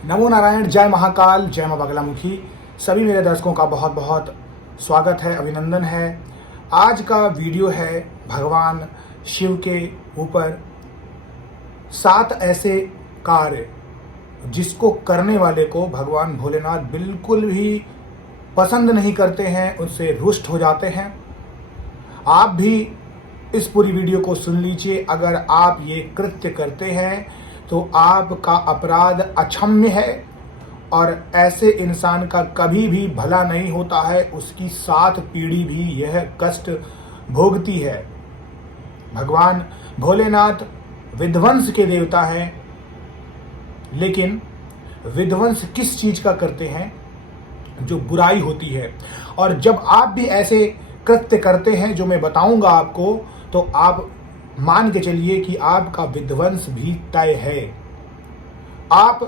नमो नारायण, जय महाकाल, जय मां बगलामुखी। सभी मेरे दर्शकों का बहुत बहुत स्वागत है, अभिनंदन है। आज का वीडियो है भगवान शिव के ऊपर 7 ऐसे कार्य जिसको करने वाले को भगवान भोलेनाथ बिल्कुल भी पसंद नहीं करते हैं, उनसे रुष्ट हो जाते हैं। आप भी इस पूरी वीडियो को सुन लीजिए। अगर आप ये कृत्य करते हैं तो आपका अपराध अक्षम्य है और ऐसे इंसान का कभी भी भला नहीं होता है, उसकी 7 पीढ़ी भी यह कष्ट भोगती है। भगवान भोलेनाथ विध्वंस के देवता हैं, लेकिन विध्वंस किस चीज का करते हैं? जो बुराई होती है। और जब आप भी ऐसे कृत्य करते हैं जो मैं बताऊंगा आपको, तो आप मान के चलिए कि आपका विध्वंस भी तय है। आप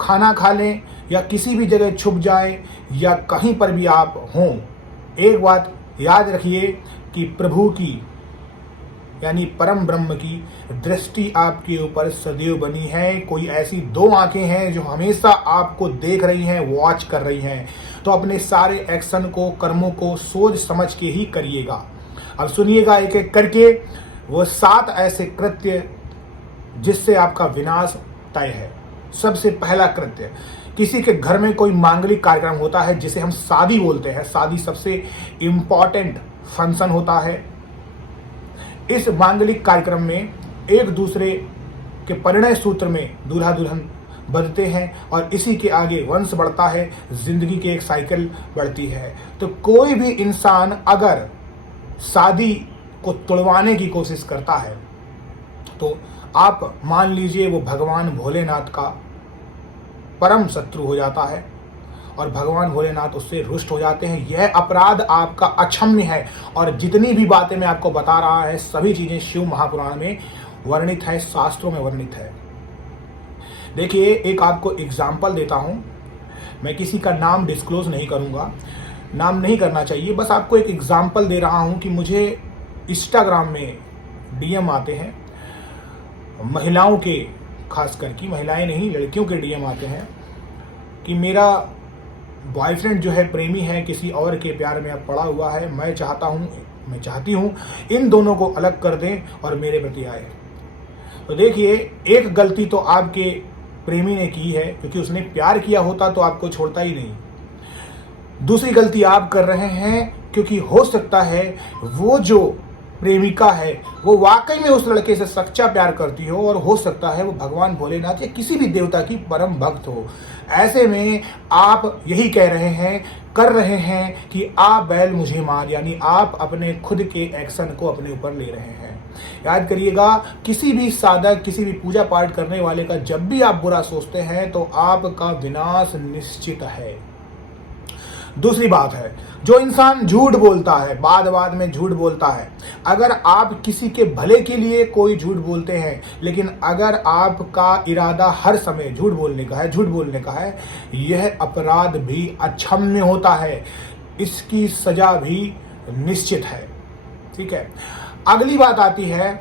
खाना खा लें या किसी भी जगह छुप जाएं या कहीं पर भी आप हों, एक बात याद रखिए कि प्रभु की यानी परम ब्रह्म की दृष्टि आपके ऊपर सदैव बनी है। कोई ऐसी 2 आंखें हैं जो हमेशा आपको देख रही हैं, वॉच कर रही हैं। तो अपने सारे एक्शन को, कर्मों को सोच समझ के ही करिएगा। अब सुनिएगा एक एक करके वो 7 ऐसे कृत्य जिससे आपका विनाश तय है। सबसे पहला कृत्य, किसी के घर में कोई मांगलिक कार्यक्रम होता है जिसे हम शादी बोलते हैं। शादी सबसे इंपॉर्टेंट फंक्शन होता है। इस मांगलिक कार्यक्रम में एक दूसरे के परिणय सूत्र में दूल्हा दुल्हन बंधते हैं और इसी के आगे वंश बढ़ता है, जिंदगी की एक साइकिल बढ़ती है। तो कोई भी इंसान अगर शादी को तोड़वाने की कोशिश करता है तो आप मान लीजिए वो भगवान भोलेनाथ का परम शत्रु हो जाता है और भगवान भोलेनाथ उससे रुष्ट हो जाते हैं। यह अपराध आपका अक्षम्य है। और जितनी भी बातें मैं आपको बता रहा है, सभी चीजें शिव महापुराण में वर्णित है, शास्त्रों में वर्णित है। देखिए, एक आपको एग्जाम्पल देता हूं। मैं किसी का नाम डिस्क्लोज नहीं करूंगा, नाम नहीं करना चाहिए। बस आपको एक एग्जाम्पल दे रहा हूं कि मुझे इंस्टाग्राम में डीएम आते हैं, महिलाओं के, खासकर की महिलाएं नहीं, लड़कियों के डीएम आते हैं कि मेरा बॉयफ्रेंड जो है, प्रेमी है, किसी और के प्यार में अब पड़ा हुआ है। मैं चाहती हूँ इन दोनों को अलग कर दें और मेरे प्रति आए। तो देखिए, एक गलती तो आपके प्रेमी ने की है, क्योंकि उसने प्यार किया होता तो आपको छोड़ता ही नहीं। दूसरी गलती आप कर रहे हैं, क्योंकि हो सकता है वो जो प्रेमिका है वो वाकई में उस लड़के से सच्चा प्यार करती हो और हो सकता है वो भगवान भोलेनाथ या किसी भी देवता की परम भक्त हो। ऐसे में आप यही कर रहे हैं कि आप बैल मुझे मार, यानी आप अपने खुद के एक्शन को अपने ऊपर ले रहे हैं। याद करिएगा, किसी भी साधक, किसी भी पूजा पाठ करने वाले का जब भी आप बुरा सोचते हैं तो आपका विनाश निश्चित है। दूसरी बात है, जो इंसान झूठ बोलता है, बाद में झूठ बोलता है। अगर आप किसी के भले के लिए कोई झूठ बोलते हैं, लेकिन अगर आपका इरादा हर समय झूठ बोलने का है, यह अपराध भी अक्षम्य होता है। इसकी सजा भी निश्चित है। ठीक है। अगली बात आती है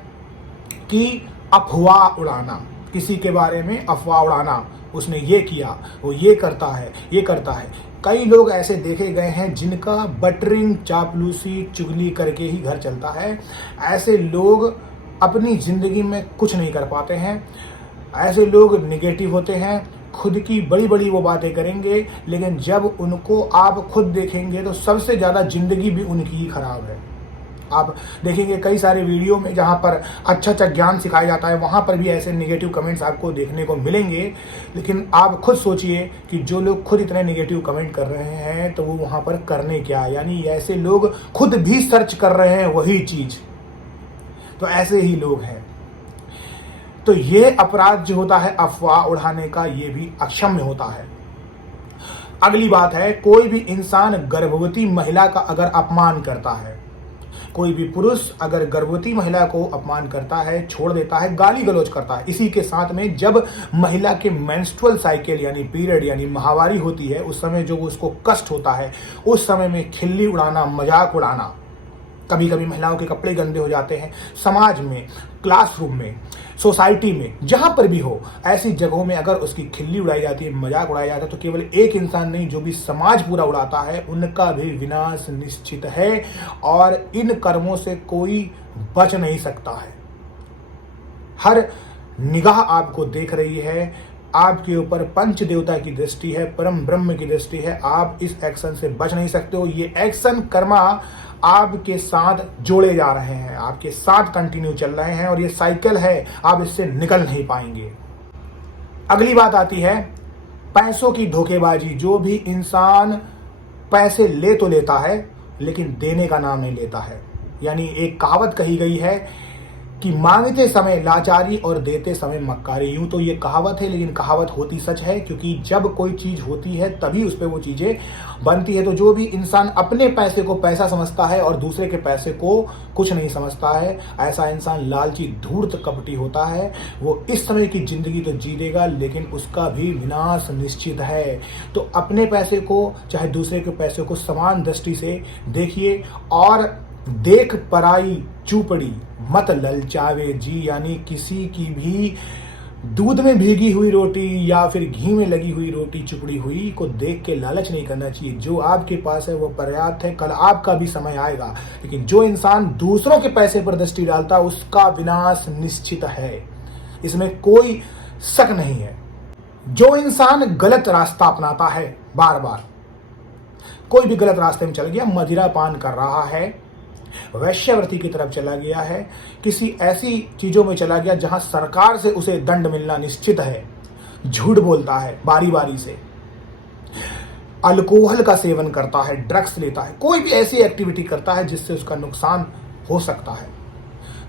कि अफवाह उड़ाना। किसी के बारे में अफवाह उड़ाना, उसने ये किया, वो ये करता है। कई लोग ऐसे देखे गए हैं जिनका बटरिंग, चापलूसी, चुगली करके ही घर चलता है। ऐसे लोग अपनी जिंदगी में कुछ नहीं कर पाते हैं। ऐसे लोग निगेटिव होते हैं, खुद की बड़ी बड़ी वो बातें करेंगे, लेकिन जब उनको आप खुद देखेंगे तो सबसे ज़्यादा जिंदगी भी उनकी ही खराब है। आप देखेंगे कई सारे वीडियो में जहाँ पर अच्छा ज्ञान सिखाया जाता है, वहाँ पर भी ऐसे नेगेटिव कमेंट्स आपको देखने को मिलेंगे। लेकिन आप खुद सोचिए कि जो लोग खुद इतने नेगेटिव कमेंट कर रहे हैं तो वो वहाँ पर करने क्या, यानी ऐसे लोग खुद भी सर्च कर रहे हैं वही चीज़। तो ऐसे ही लोग हैं। तो ये अपराध जो होता है अफवाह उड़ाने का, ये भी अक्षम्य होता है। अगली बात है, कोई भी इंसान गर्भवती महिला का अगर अपमान करता है, कोई भी पुरुष अगर गर्भवती महिला को अपमान करता है, छोड़ देता है, गाली गलौज करता है, इसी के साथ में जब महिला के मेंस्ट्रुअल साइकिल यानी पीरियड यानी माहवारी होती है, उस समय जो उसको कष्ट होता है, उस समय में खिल्ली उड़ाना, मजाक उड़ाना, कभी कभी महिलाओं के कपड़े गंदे हो जाते हैं। समाज में, क्लासरूम में, सोसाइटी में, जहां पर भी हो, ऐसी जगहों में अगर उसकी खिल्ली उड़ाई जाती है, मजाक उड़ाया जाता है, तो केवल एक इंसान नहीं, जो भी समाज पूरा उड़ाता है, उनका भी विनाश निश्चित है और इन कर्मों से कोई बच नहीं सकता है। हर निगाह आपको देख रही है, आपके ऊपर पंच देवता की दृष्टि है, परम ब्रह्म की दृष्टि है। आप इस एक्शन से बच नहीं सकते हो। ये एक्शन कर्मा आपके साथ जोड़े जा रहे हैं, आपके साथ कंटिन्यू चल रहे हैं और ये साइकिल है, आप इससे निकल नहीं पाएंगे। अगली बात आती है पैसों की धोखेबाजी। जो भी इंसान पैसे ले तो लेता है लेकिन देने का नाम नहीं लेता है। यानी एक कहावत कही गई है कि मांगते समय लाचारी और देते समय मक्कारी। यूं तो ये कहावत है, लेकिन कहावत होती सच है, क्योंकि जब कोई चीज होती है तभी उस पर वो चीजें बनती है। तो जो भी इंसान अपने पैसे को पैसा समझता है और दूसरे के पैसे को कुछ नहीं समझता है, ऐसा इंसान लालची, धूर्त, कपटी होता है। वो इस समय की जिंदगी तो जी लेगा, लेकिन उसका भी विनाश निश्चित है। तो अपने पैसे को चाहे दूसरे के पैसे को समान दृष्टि से देखिए और देख पराई चूपड़ी मत ललचावे जी। यानी किसी की भी दूध में भीगी हुई रोटी या फिर घी में लगी हुई रोटी चुपड़ी हुई को देख के लालच नहीं करना चाहिए। जो आपके पास है वो पर्याप्त है, कल आपका भी समय आएगा। लेकिन जो इंसान दूसरों के पैसे पर दृष्टि डालता, उसका विनाश निश्चित है, इसमें कोई शक नहीं है। जो इंसान गलत रास्ता अपनाता है, बार बार कोई भी गलत रास्ते में चल गया, मदिरा पान कर रहा है, वैश्यावृत्ति की तरफ चला गया है, किसी ऐसी चीजों में चला गया जहां सरकार से उसे दंड मिलना निश्चित है, झूठ बोलता है बारी बारी से, अल्कोहल का सेवन करता है, ड्रग्स लेता है, कोई भी ऐसी एक्टिविटी करता है जिससे उसका नुकसान हो सकता है,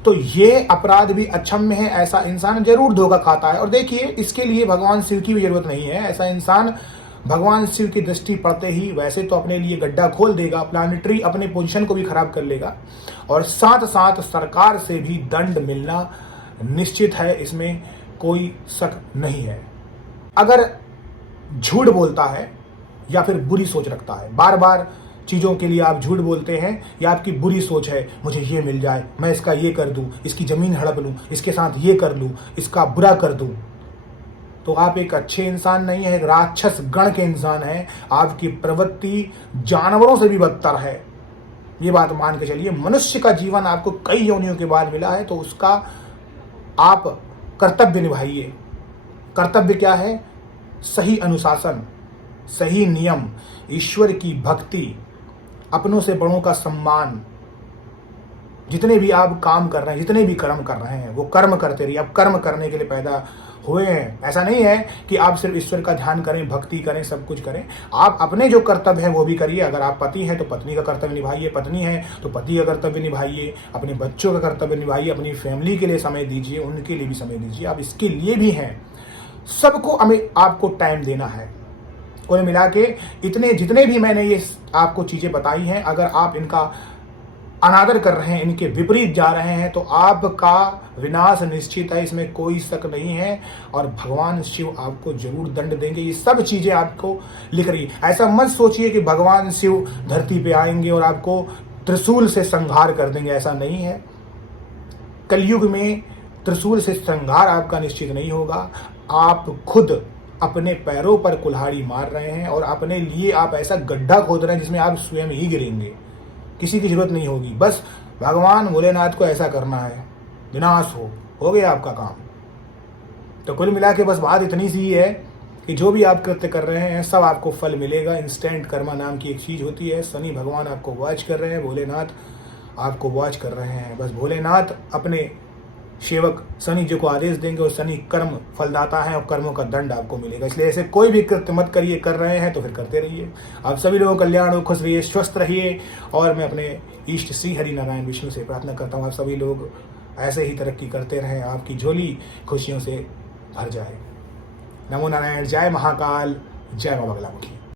तो ये अपराध भी अक्षम्य है। ऐसा इंसान जरूर धोखा खाता है। और देखिए, इसके लिए भगवान शिव की भी जरूरत नहीं है। ऐसा इंसान भगवान शिव की दृष्टि पड़ते ही वैसे तो अपने लिए गड्ढा खोल देगा, प्लानिटरी अपने पोजीशन को भी खराब कर लेगा और साथ साथ सरकार से भी दंड मिलना निश्चित है, इसमें कोई शक नहीं है। अगर झूठ बोलता है या फिर बुरी सोच रखता है, बार बार चीज़ों के लिए आप झूठ बोलते हैं या आपकी बुरी सोच है, मुझे ये मिल जाए, मैं इसका ये कर दूं, इसकी ज़मीन हड़प लूं, इसके साथ ये कर लूं, इसका बुरा कर दूं, तो आप एक अच्छे इंसान नहीं है, एक राक्षस गण के इंसान हैं। आपकी प्रवृत्ति जानवरों से भी बदतर है, ये बात मान के चलिए। मनुष्य का जीवन आपको कई योनियों के बाद मिला है, तो उसका आप कर्तव्य निभाइए। कर्तव्य क्या है? सही अनुशासन, सही नियम, ईश्वर की भक्ति, अपनों से बड़ों का सम्मान। जितने भी आप काम कर रहे हैं, जितने भी कर्म कर रहे हैं, वो कर्म करते रहिए। आप कर्म करने के लिए पैदा हुए हैं। ऐसा नहीं है कि आप सिर्फ ईश्वर का ध्यान करें, भक्ति करें, सब कुछ करें। आप अपने जो कर्तव्य है वो भी करिए। अगर आप पति हैं तो पत्नी का कर्तव्य निभाइए, पत्नी है तो पति का कर्तव्य निभाइए, अपने बच्चों का कर्तव्य निभाइए, अपनी फैमिली के लिए समय दीजिए, उनके लिए भी समय दीजिए। आप इसके लिए भी हैं। सबको हमें आपको टाइम देना है। कुल मिला के इतने जितने भी मैंने ये आपको चीज़ें बताई हैं, अगर आप इनका अनादर कर रहे हैं, इनके विपरीत जा रहे हैं, तो आपका विनाश निश्चित है, इसमें कोई शक नहीं है। और भगवान शिव आपको जरूर दंड देंगे। ये सब चीज़ें आपको लिख रही है। ऐसा मत सोचिए कि भगवान शिव धरती पे आएंगे और आपको त्रिशूल से संहार कर देंगे, ऐसा नहीं है। कलयुग में त्रिशूल से संहार आपका निश्चित नहीं होगा। आप खुद अपने पैरों पर कुल्हाड़ी मार रहे हैं और अपने लिए आप ऐसा गड्ढा खोद रहे हैं जिसमें आप स्वयं ही गिरेंगे। किसी की जरूरत नहीं होगी, बस भगवान भोलेनाथ को ऐसा करना है, विनाश हो गया आपका काम। तो कुल मिला के बस बात इतनी सी है कि जो भी आप कृत्य कर रहे हैं सब आपको फल मिलेगा। इंस्टेंट कर्मा नाम की एक चीज़ होती है। शनि भगवान आपको वॉच कर रहे हैं, भोलेनाथ आपको वॉच कर रहे हैं। बस भोलेनाथ अपने सेवक शनि जी को आदेश देंगे और शनि कर्म फलदाता है और कर्मों का दंड आपको मिलेगा। इसलिए ऐसे कोई भी कृत्य मत करिए, कर रहे हैं तो फिर करते रहिए। आप सभी लोगों का कल्याण हो, खुश रहिए, स्वस्थ रहिए। और मैं अपने इष्ट श्री हरि नारायण विष्णु से प्रार्थना करता हूँ आप सभी लोग ऐसे ही तरक्की करते रहें, आपकी झोली खुशियों से भर जाए। नमो नारायण। जय महाकाल, जय मां बगलामुखी।